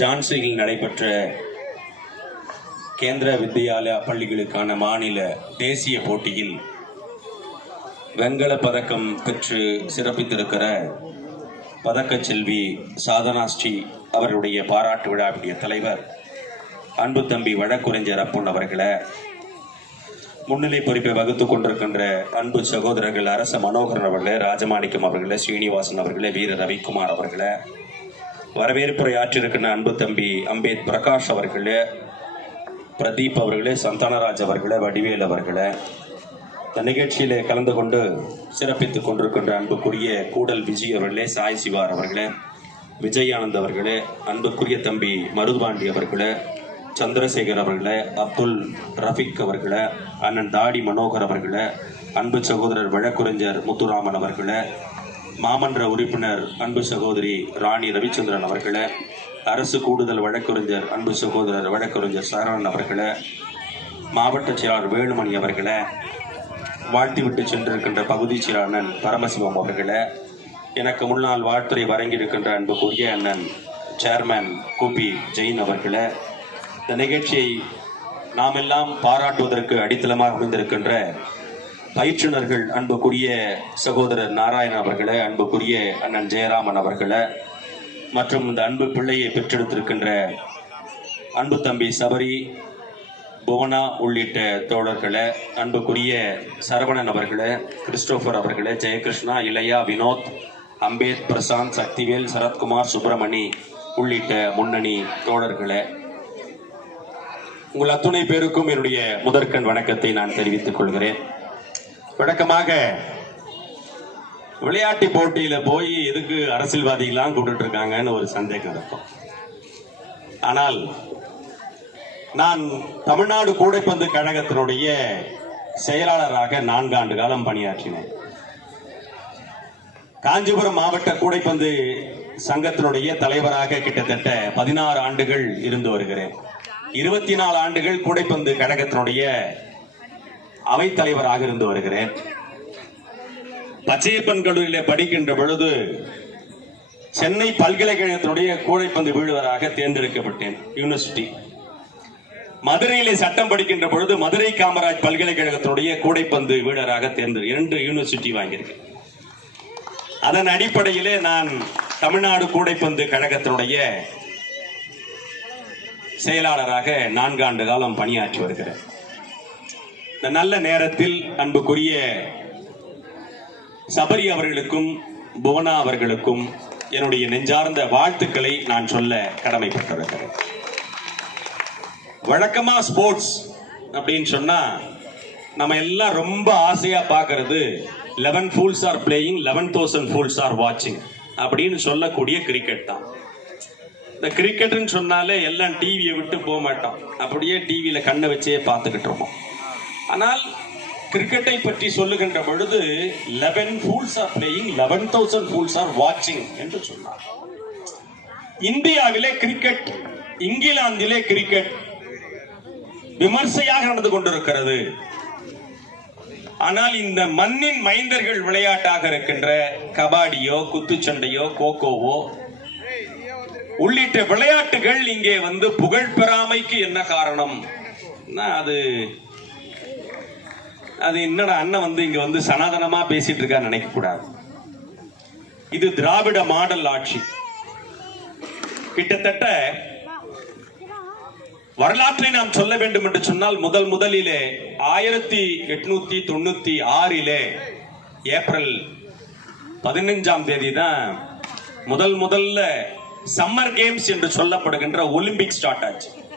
ஜான்சியில் நடைபெற்ற கேந்திர வித்யாலயா பள்ளிகளுக்கான மாநில தேசிய போட்டியில் வெண்கல பதக்கம் பெற்று சிறப்பித்திருக்கிற பதக்கச் செல்வி சாதனா ஸ்ரீ அவருடைய பாராட்டு விழாவுடைய தலைவர் அன்பு தம்பி வழக்குரைஞர் அப்புன் அவர்களை, முன்னிலை பொறுப்பை வகுத்துக் கொண்டிருக்கின்ற அன்பு சகோதரர்கள் அரச மனோகரன் அவர்களே, ராஜமாணிக்கம் அவர்களே, ஸ்ரீனிவாசன் அவர்களே, வீர ரவிக்குமார் அவர்களே, வரவேற்புரை ஆற்றிருக்கின்ற அன்பு தம்பி அம்பேத் பிரகாஷ் அவர்களே, பிரதீப் அவர்களே, சந்தானராஜ் அவர்களே, வடிவேல் அவர்களே, இந்த நிகழ்ச்சியிலே கலந்து கொண்டு சிறப்பித்துக் கொண்டிருக்கின்ற அன்புக்குரிய கூடல் விஜய் அவர்களே, சாய் சிவார் அவர்களே, விஜயானந்த் அவர்களே, அன்புக்குரிய தம்பி மருதுபாண்டி அவர்களே, சந்திரசேகர் அவர்களே, அப்துல் ரஃபிக் அவர்களே, அண்ணன் தாடி மனோகர் அவர்களே, அன்பு சகோதரர் வழக்குரைஞர் முத்துராமன் அவர்களே, மாமன்ற உறுப்பினர் அன்பு சகோதரி ராணி ரவிச்சந்திரன் அவர்களே, அரசு கூடுதல் வழக்குரைஞர் அன்பு சகோதரர் வழக்குரைஞர் சரவணன் அவர்களே, மாவட்ட செயலாளர் வேலுமணி அவர்களே, வாழ்த்திவிட்டு சென்றிருக்கின்ற பகுதி செயலாளர் பரமசிவம் அவர்களே, எனக்கு முன்னால் வாழ்த்துறை வழங்கியிருக்கின்ற அன்புக்குரிய அண்ணன் சேர்மேன் கூபி ஜெயின் அவர்களே, இந்த நிகழ்ச்சியை நாம் எல்லாம் பாராட்டுவதற்கு அடித்தளமாக அமைந்திருக்கின்ற பயிற்றுனர்கள் அன்புக்குரிய சகோதரர் நாராயணன் அவர்களே, அன்புக்குரிய அண்ணன் ஜெயராமன் அவர்களே, மற்றும் இந்த அன்பு பிள்ளையை பெற்றெடுத்திருக்கின்ற அன்பு தம்பி சபரி, புவனா உள்ளிட்ட தோழர்களே, அன்புக்குரிய சரவணன் அவர்களே, கிறிஸ்டோபர் அவர்களே, ஜெயகிருஷ்ணா, இளையா, வினோத், அம்பேத், பிரசாந்த், சக்திவேல், சரத்குமார், சுப்பிரமணி உள்ளிட்ட முன்னணி தோழர்களே, உங்கள் அத்துணை பேருக்கும் என்னுடைய முதற்கண் வணக்கத்தை நான் தெரிவித்துக் கொள்கிறேன். வழக்கமாக விளையாட்டு போட்டியில போய் எதுக்கு அரசியல்வாதிகளாம் கூப்பிட்டு இருக்காங்கன்னு ஒரு சந்தேகம் இருக்கும். ஆனால் நான் தமிழ்நாடு கூடைப்பந்து கழகத்தினுடைய செயலாளராக 4 ஆண்டு காலம் பணியாற்றினேன். காஞ்சிபுரம் மாவட்ட கூடைப்பந்து சங்கத்தினுடைய தலைவராக கிட்டத்தட்ட 16 ஆண்டுகள் இருந்து வருகிறேன். 24 ஆண்டுகள் கூடைப்பந்து கழகத்தினுடைய அவைத்தலைவராக இருந்து வருகிறேன். பச்சையப்பன் கல்லூரியிலே படிக்கின்ற பொழுது சென்னை பல்கலைக்கழகத்தினுடைய கூடைப்பந்து வீழ்வராக தேர்ந்தெடுக்கப்பட்டேன். யூனிவர்சிட்டி மதுரையிலே சட்டம் படிக்கின்ற பொழுது மதுரை காமராஜ் பல்கலைக்கழகத்தினுடைய கூடைப்பந்து வீரராக 2 யூனிவர்சிட்டி வாங்கியிருக்கேன். அதன் அடிப்படையிலே நான் தமிழ்நாடு கூடைப்பந்து கழகத்தினுடைய செயலாளராக 4 ஆண்டு காலம் பணியாற்றி வருகிறேன். இந்த நல்ல நேரத்தில் அன்புக்குரிய சபரி அவர்களுக்கும் புவனா அவர்களுக்கும் என்னுடைய நெஞ்சார்ந்த வாழ்த்துக்களை நான் சொல்ல கடமைப்பட்டிருக்கிறேன். வழக்கமா ஸ்போர்ட்ஸ் அப்படின்னு சொன்னா நம்ம எல்லாம் ரொம்ப ஆசையா பார்க்கிறது 11 fools are playing, 11,000 fools are watching அப்படின்னு சொல்லக்கூடிய கிரிக்கெட் தான். இந்த கிரிக்கெட்னு சொன்னாலே எல்லாம் டிவியை விட்டு போக மாட்டோம், அப்படியே டிவியில கண்ணை வச்சே பார்த்துக்கிட்டு இருக்கோம். ஆனால் கிரிக்கெட்டை பற்றி சொல்லுகின்ற பொழுது 11 fools are playing, 11,000 fools are watching என்று சொன்னார். இந்தியாவிலே கிரிக்கெட், இங்கிலாந்திலே கிரிக்கெட் விமர்சையாக நடந்து கொண்டிருக்கிறது. ஆனால் இந்த மண்ணின் மைந்தர்கள் விளையாட்டாக இருக்கின்ற கபாடியோ, குத்துச்சண்டையோ, கோகோவோ உள்ளிட்ட விளையாட்டுகள் இங்கே வந்து புகழ் பெறாமைக்கு என்ன காரணம்? அது என்னடா அண்ணன் வந்து இங்க வந்து சனாதனமா பேசிட்டு இருக்கான்னு நினைக்க கூடாது. இது திராவிட மாடல் ஆட்சி. கிட்டத்தட்ட வரலாற்றை நாம் சொல்ல வேண்டும் என்று சொன்னால் முதலிலே 1896 ஏப்ரல் 15ஆம் தேதி தான் முதல்ல சம்மர் கேம்ஸ் என்று சொல்லப்படுகின்ற ஒலிம்பிக் ஸ்டார்ட் ஆச்சு.